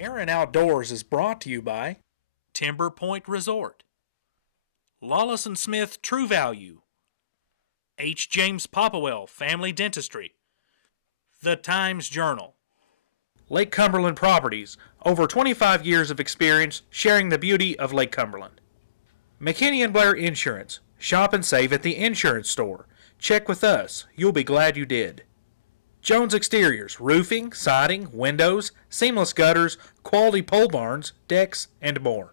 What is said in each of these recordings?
Aaron Outdoors is brought to you by Timber Point Resort, Lawless & Smith True Value, H. James Popplewell Family Dentistry, The Times Journal, Lake Cumberland Properties, over 25 years of experience sharing the beauty of Lake Cumberland. McKinney & Blair Insurance, shop and save at the insurance store. Check with us, you'll be glad you did. Jones Exteriors, roofing, siding, windows, seamless gutters, quality pole barns, decks, and more.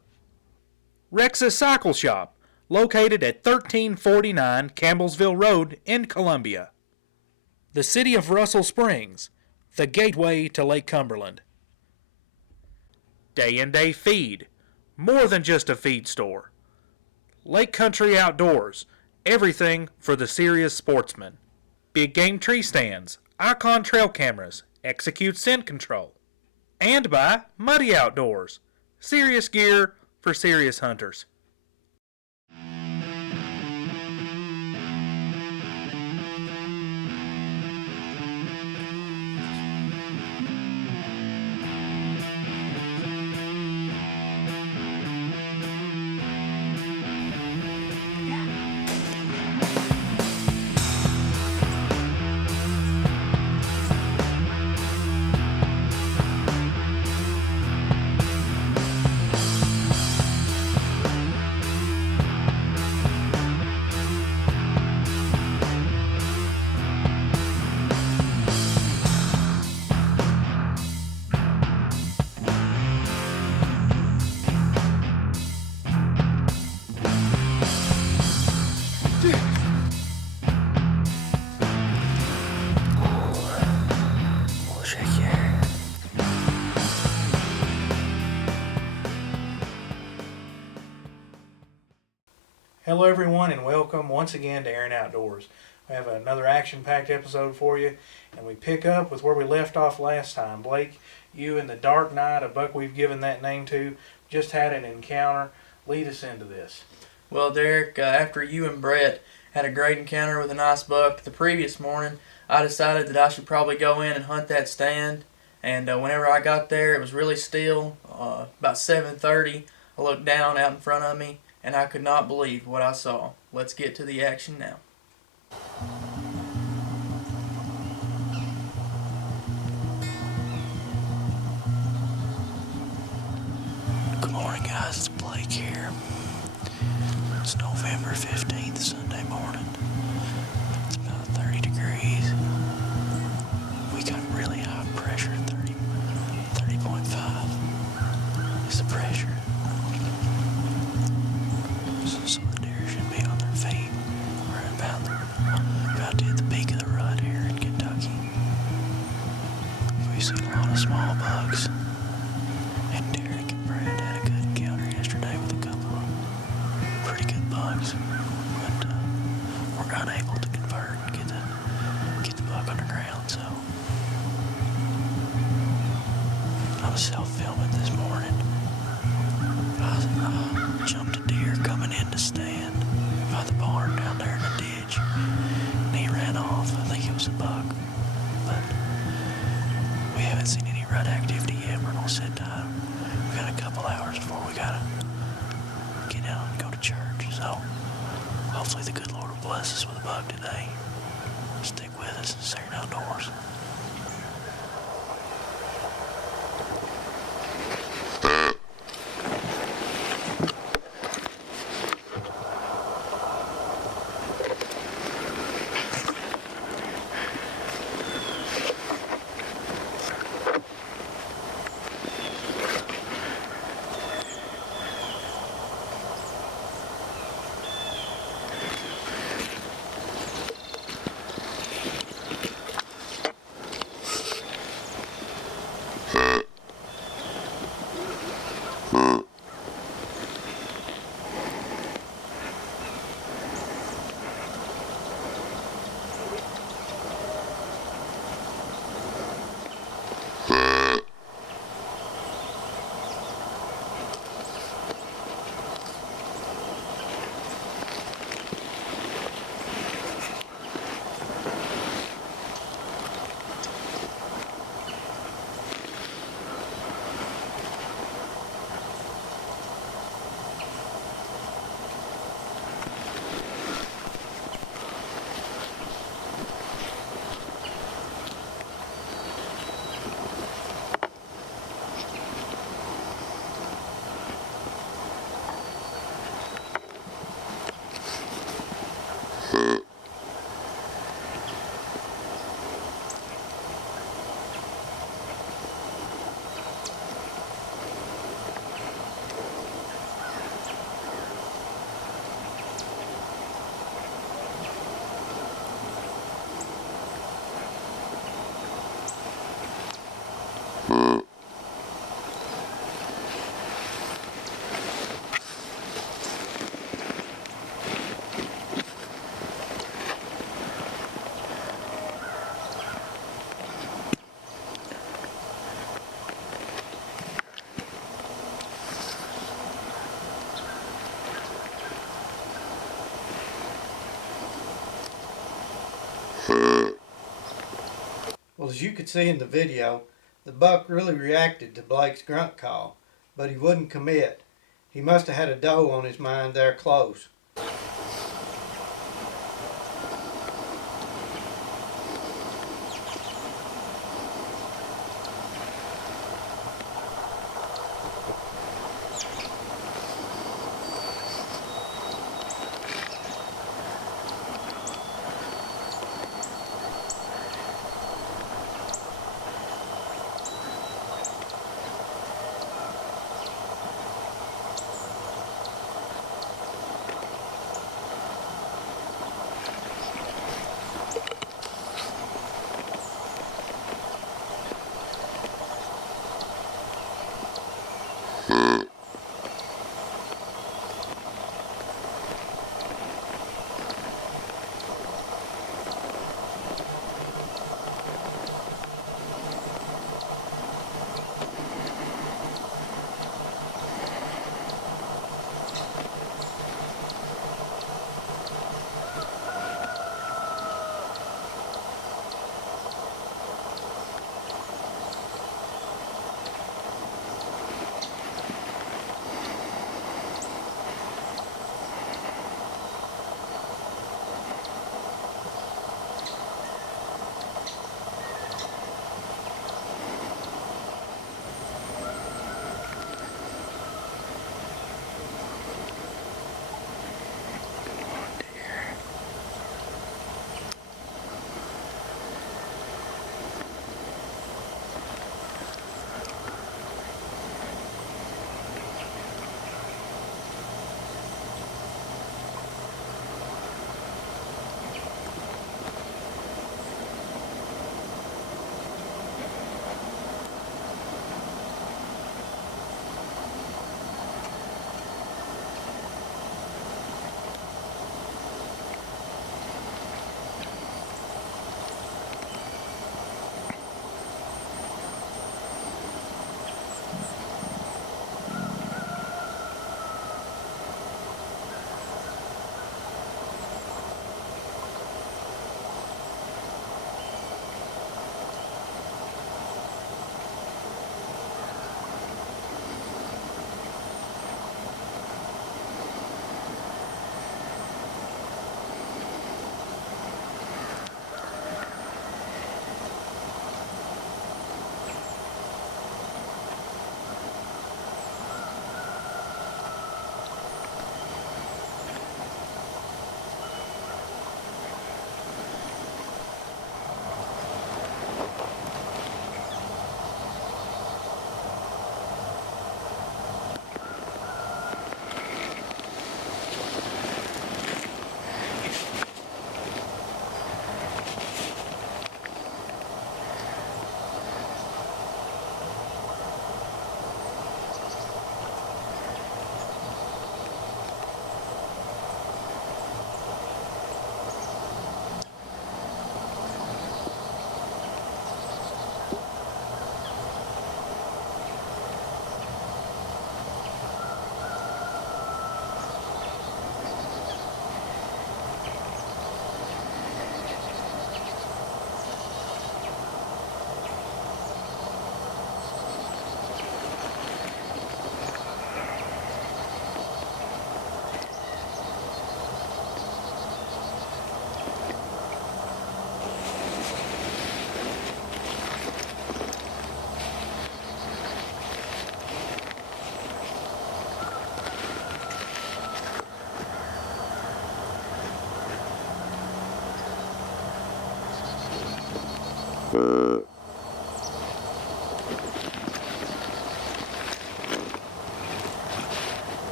Rex's Cycle Shop, located at 1349 Campbellsville Road in Columbia. The City of Russell Springs, the gateway to Lake Cumberland. Day and Day Feed, more than just a feed store. Lake Country Outdoors, everything for the serious sportsman. Big Game Tree Stands, Icon Trail Cameras, Execute Scent Control. And by Muddy Outdoors, serious gear for serious hunters. Hello everyone and welcome once again to Aaron Outdoors. We have another action-packed episode for you, and we pick up with where we left off last time. Blake, you and the Dark Knight, a buck we've given that name to, just had an encounter. Lead us into this. Well, Derek, after you and Brett had a great encounter with a nice buck the previous morning, I decided that I should probably go in and hunt that stand. And whenever I got there, it was really still. About 7:30, I looked down out in front of me, and I could not believe what I saw. Let's get to the action now. Good morning, guys. It's Blake here. It's November 15th, Sunday morning. It's about 30 degrees. We got really high pressure, 30.5 is the pressure. So the deer should be on their feet. We're about to hit the peak of the rut here in Kentucky. We've seen a lot of small bucks. And Derek and Brad had a good encounter yesterday with a couple of pretty good bucks. But we're unable to convert and get the buck underground. So I was self-filming this morning. I jumped a deer coming in to stand by the barn down there in the ditch, and he ran off. I think it was a buck, but we haven't seen any rut activity yet. We're gonna sit down. We got a couple hours before we gotta get out and go to church. So hopefully the good Lord will bless us with a buck today. Stick with us, it's Aaron Outdoors. Well, as you could see in the video, the buck really reacted to Blake's grunt call, but he wouldn't commit. He must have had a doe on his mind there close.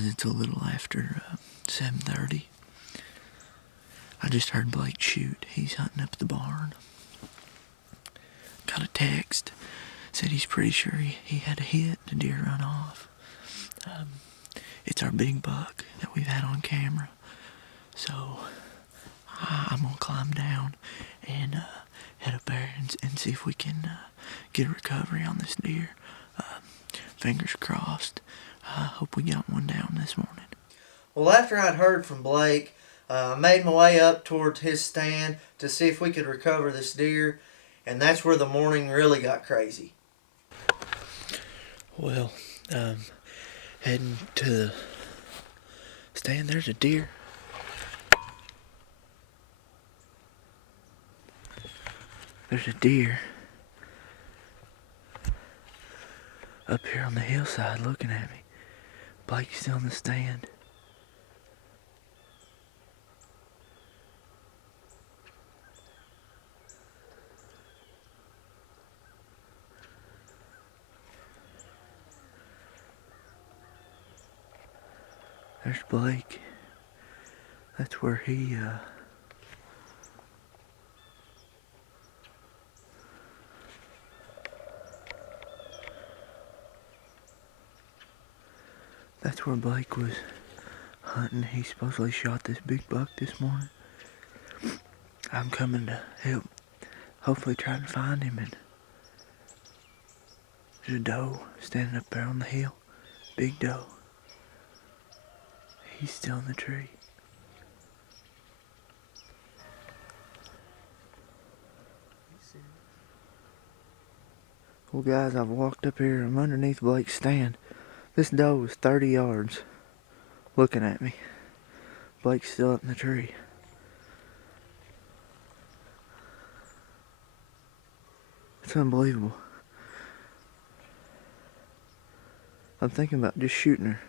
guys, it's a little after 7:30. I just heard Blake shoot. He's hunting up the barn. Got a text. Said he's pretty sure he had a hit. The deer run off. It's our big buck that we've had on camera. So I'm going to climb down and head up there and see if we can get a recovery on this deer. Fingers crossed. I hope we got one down this morning. Well, after I'd heard from Blake, I made my way up towards his stand to see if we could recover this deer, and that's where the morning really got crazy. Well, heading to the stand. There's a deer. There's a deer up here on the hillside looking at me. Blake's still in the stand. There's Blake. That's where he, that's where Blake was hunting. He supposedly shot this big buck this morning. I'm coming to help, hopefully try and find him. And there's a doe standing up there on the hill. Big doe. He's still in the tree. Well, guys, I've walked up here. I'm underneath Blake's stand. This doe is 30 yards looking at me. Blake's still up in the tree. It's unbelievable. I'm thinking about just shooting her.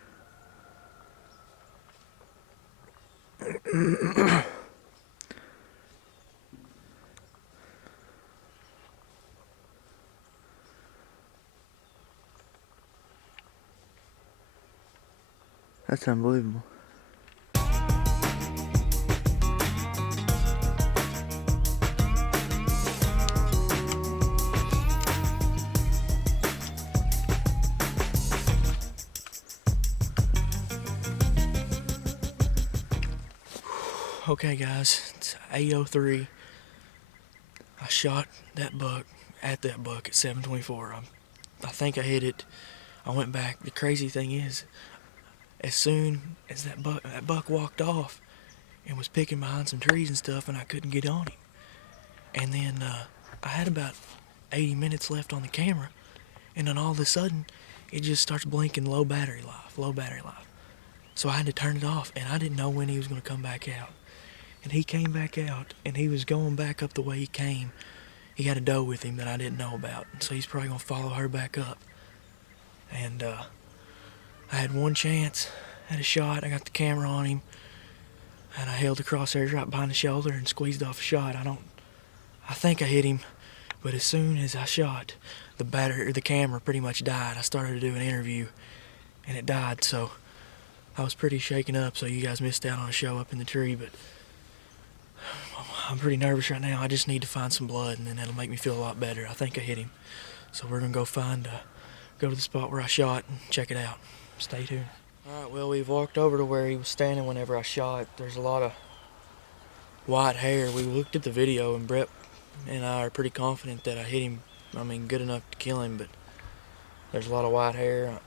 That's unbelievable. Okay, guys, it's 8:03. I shot that buck at 7:24. I think I hit it. I went back. The crazy thing is, as soon as that buck walked off and was picking behind some trees and stuff, and I couldn't get on him. And then I had about 80 minutes left on the camera, and then all of a sudden, it just starts blinking low battery life, low battery life. So I had to turn it off, and I didn't know when he was going to come back out. And he came back out, and he was going back up the way he came. He had a doe with him that I didn't know about, so he's probably going to follow her back up. And I had one chance, had a shot, I got the camera on him, and I held the crosshairs right behind the shoulder and squeezed off a shot. I think I hit him, but as soon as I shot, the camera pretty much died. I started to do an interview, and it died, so I was pretty shaken up, so you guys missed out on a show up in the tree, but I'm pretty nervous right now. I just need to find some blood, and then that'll make me feel a lot better. I think I hit him. So we're going to go to the spot where I shot and check it out. Stay tuned. All right, well, we've walked over to where he was standing whenever I shot. There's a lot of white hair. We looked at the video, and Brett and I are pretty confident that I hit him. I mean, good enough to kill him, but there's a lot of white hair.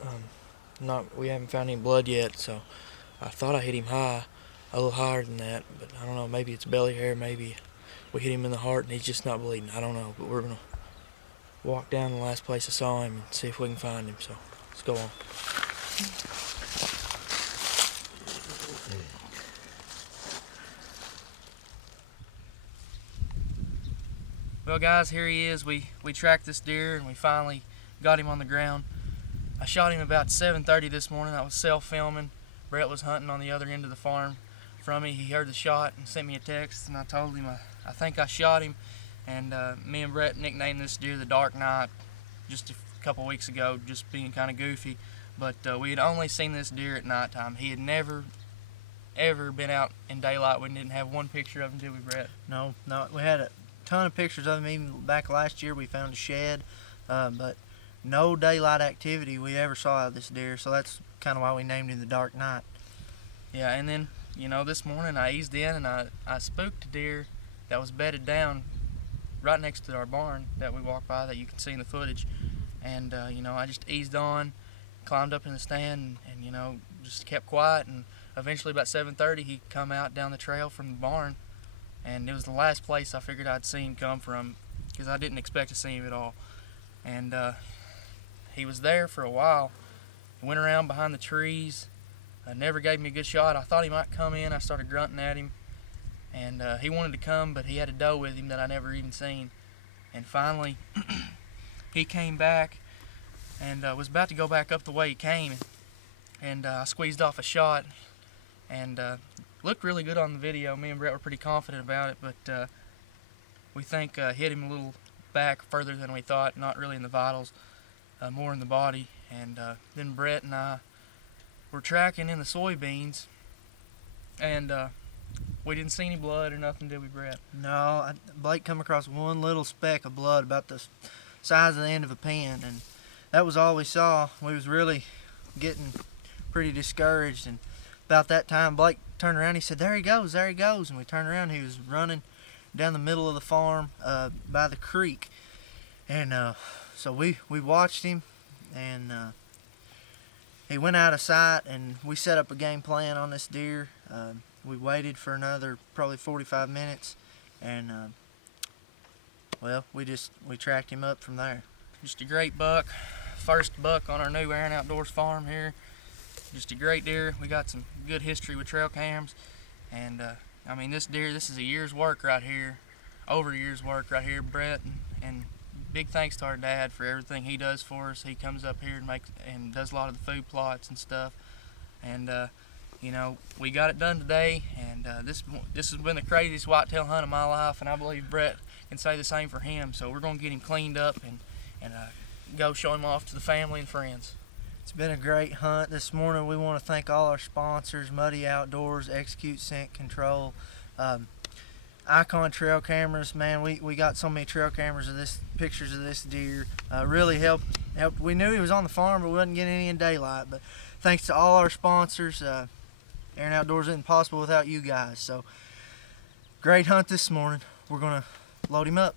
We haven't found any blood yet, so I thought I hit him high. A little higher than that, but I don't know, maybe it's belly hair, maybe we hit him in the heart and he's just not bleeding. I don't know, but we're gonna walk down the last place I saw him and see if we can find him, so let's go on. Well, guys, here he is. We tracked this deer and we finally got him on the ground. I shot him about 7:30 this morning. I was self-filming. Brett was hunting on the other end of the farm from me. He heard the shot and sent me a text, and I told him I think I shot him. And me and Brett nicknamed this deer the Dark Knight just a couple weeks ago, just being kind of goofy. but we had only seen this deer at nighttime. He had never, ever been out in daylight. We didn't have one picture of him, did we, Brett? No, we had a ton of pictures of him. Even back last year, we found a shed, but no daylight activity we ever saw out of this deer. So that's kind of why we named him the Dark Knight. Yeah, and then, this morning I eased in and I spooked a deer that was bedded down right next to our barn that we walked by that you can see in the footage. And, I just eased on, climbed up in the stand and just kept quiet. And eventually about 7:30 he come out down the trail from the barn. And it was the last place I figured I'd see him come from because I didn't expect to see him at all. And he was there for a while. He went around behind the trees. Never gave me a good shot. I thought he might come in. I started grunting at him. And he wanted to come, but he had a doe with him that I never even seen. And finally, he came back and was about to go back up the way he came. And I squeezed off a shot and looked really good on the video. Me and Brett were pretty confident about it, but we think hit him a little back further than we thought, not really in the vitals, more in the body. And then Brett and I were tracking in the soybeans, and we didn't see any blood or nothing, did we, Brett? No, Blake come across one little speck of blood about the size of the end of a pin, and that was all we saw. We was really getting pretty discouraged, and about that time Blake turned around. He said, there he goes, and we turned around. He was running down the middle of the farm by the creek, and so we watched him, and he went out of sight, and we set up a game plan on this deer. We waited for another probably 45 minutes, and we tracked him up from there. Just a great buck, first buck on our new Aaron Outdoors farm here. Just a great deer. We got some good history with trail cams, and this deer, this is a year's work right here, over a year's work right here, Brett, and big thanks to our dad for everything he does for us. He comes up here and does a lot of the food plots and stuff, and we got it done today, and this has been the craziest whitetail hunt of my life, and I believe Brett can say the same for him. So we're gonna get him cleaned up and go show him off to the family and friends. It's been a great hunt this morning. We want to thank all our sponsors: Muddy Outdoors, Execute Scent Control, Icon Trail Cameras. Man, we got so many trail cameras of pictures of this deer. Really helped. We knew he was on the farm, but we wasn't getting any in daylight. But thanks to all our sponsors, Aaron Outdoors isn't possible without you guys. So great hunt this morning. We're gonna load him up.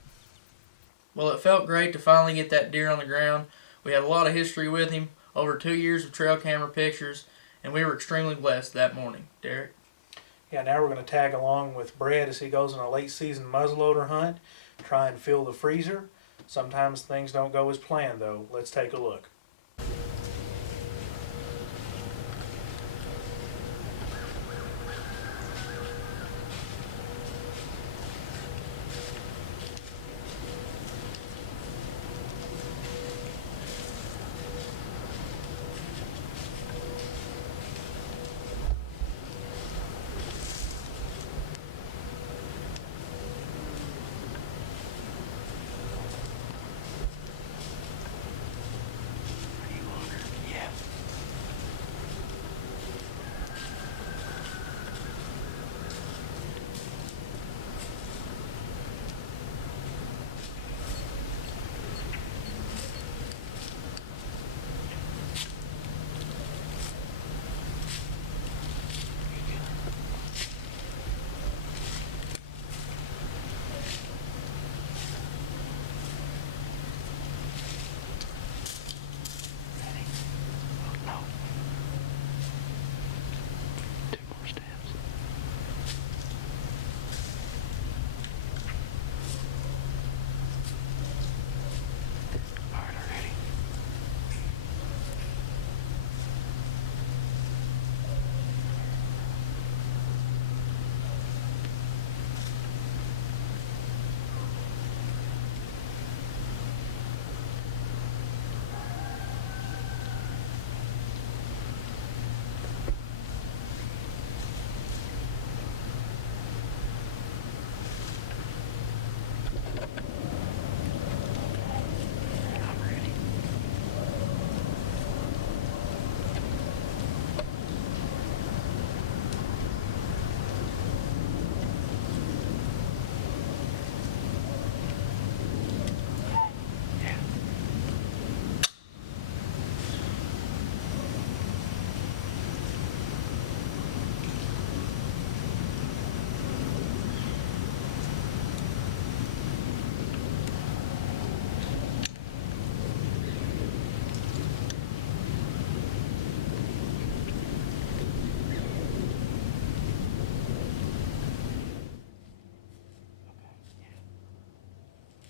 Well, it felt great to finally get that deer on the ground. We had a lot of history with him, over 2 years of trail camera pictures, and we were extremely blessed that morning. Derek? Yeah, now we're going to tag along with Brett as he goes on a late season muzzleloader hunt, try and fill the freezer. Sometimes things don't go as planned, though. Let's take a look.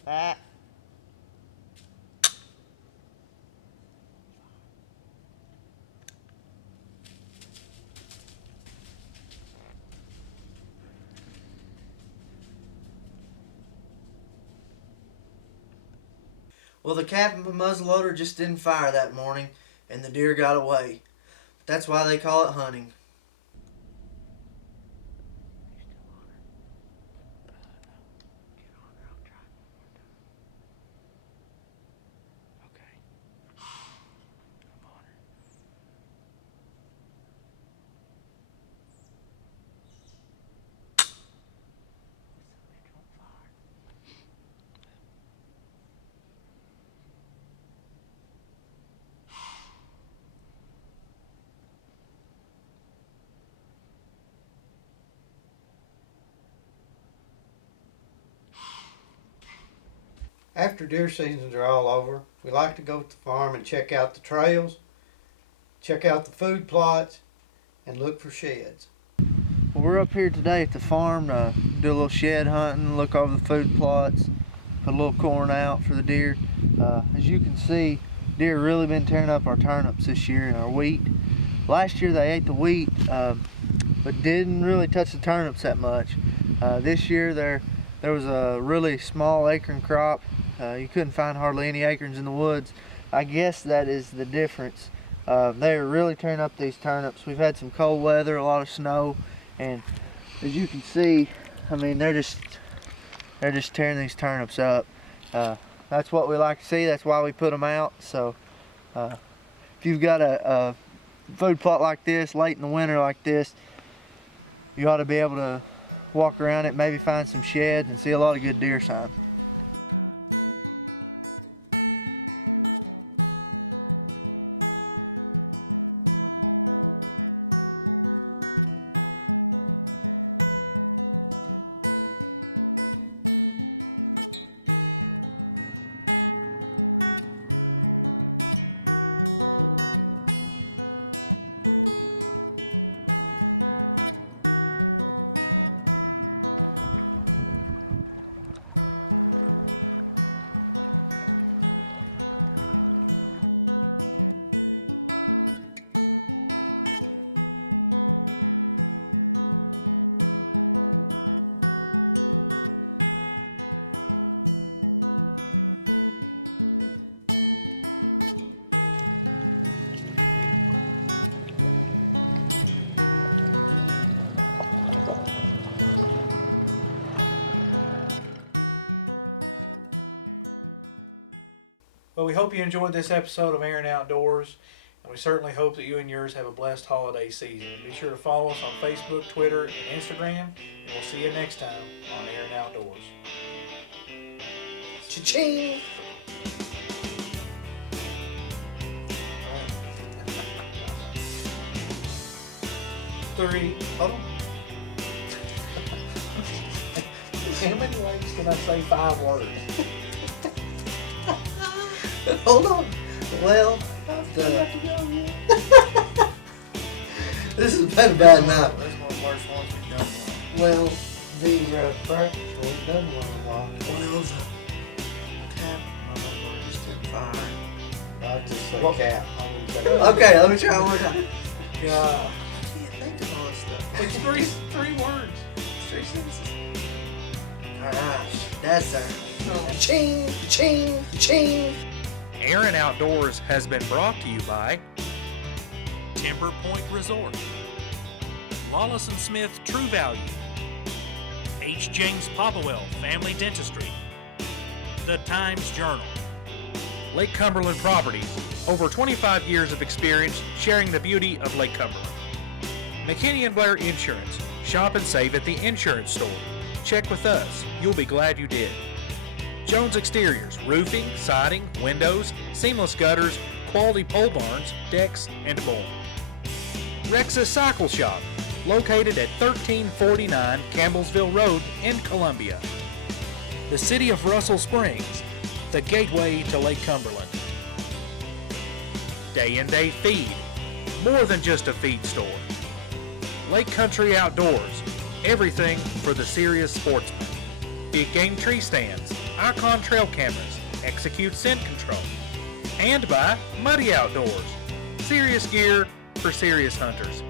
Well, the cap and muzzleloader just didn't fire that morning, and the deer got away. That's why they call it hunting. After deer seasons are all over, we like to go to the farm and check out the trails, check out the food plots, and look for sheds. Well, we're up here today at the farm to do a little shed hunting, look over the food plots, put a little corn out for the deer. As you can see, deer really been tearing up our turnips this year and our wheat. Last year they ate the wheat, but didn't really touch the turnips that much. This year there was a really small acorn crop. You couldn't find hardly any acorns in the woods. I guess that is the difference. They're really tearing up these turnips. We've had some cold weather, a lot of snow, and as you can see, I mean, they're just tearing these turnips up. That's what we like to see. That's why we put them out. So if you've got a food plot like this late in the winter like this, you ought to be able to walk around it, maybe find some sheds and see a lot of good deer signs. Well, we hope you enjoyed this episode of Aaron Outdoors, and we certainly hope that you and yours have a blessed holiday season. Be sure to follow us on Facebook, Twitter, and Instagram, and we'll see you next time on Aaron Outdoors. Cha-ching! Three. Hold on. How many ways can I say 5 words? Hold on. Well, this has been a bad night. This is one of the worst ones we've done in a while. Well, The practice we've done one in a while. well, the cap, my muzzleloader just didn't fire. I'd just say Well- cap. I wouldn't say Okay, let me try one more time. God. I can't think of all this stuff. It's three words. It's 3 sentences. Alright, that's her. Ching, ching, ching. Aaron Outdoors has been brought to you by Timber Point Resort, Lawless & Smith True Value, H. James Popplewell Family Dentistry, The Times Journal, Lake Cumberland Properties, over 25 years of experience sharing the beauty of Lake Cumberland. McKinney & Blair Insurance, shop and save at the insurance store. Check with us, you'll be glad you did. Jones Exteriors, roofing, siding, windows, seamless gutters, quality pole barns, decks, and more. Rex's Cycle Shop, located at 1349 Campbellsville Road in Columbia. The City of Russell Springs, the gateway to Lake Cumberland. Day and Day Feed, more than just a feed store. Lake Country Outdoors, everything for the serious sportsman. Big Game Tree Stands, Icon Trail Cameras, execute scent control. And by Muddy Outdoors, serious gear for serious hunters.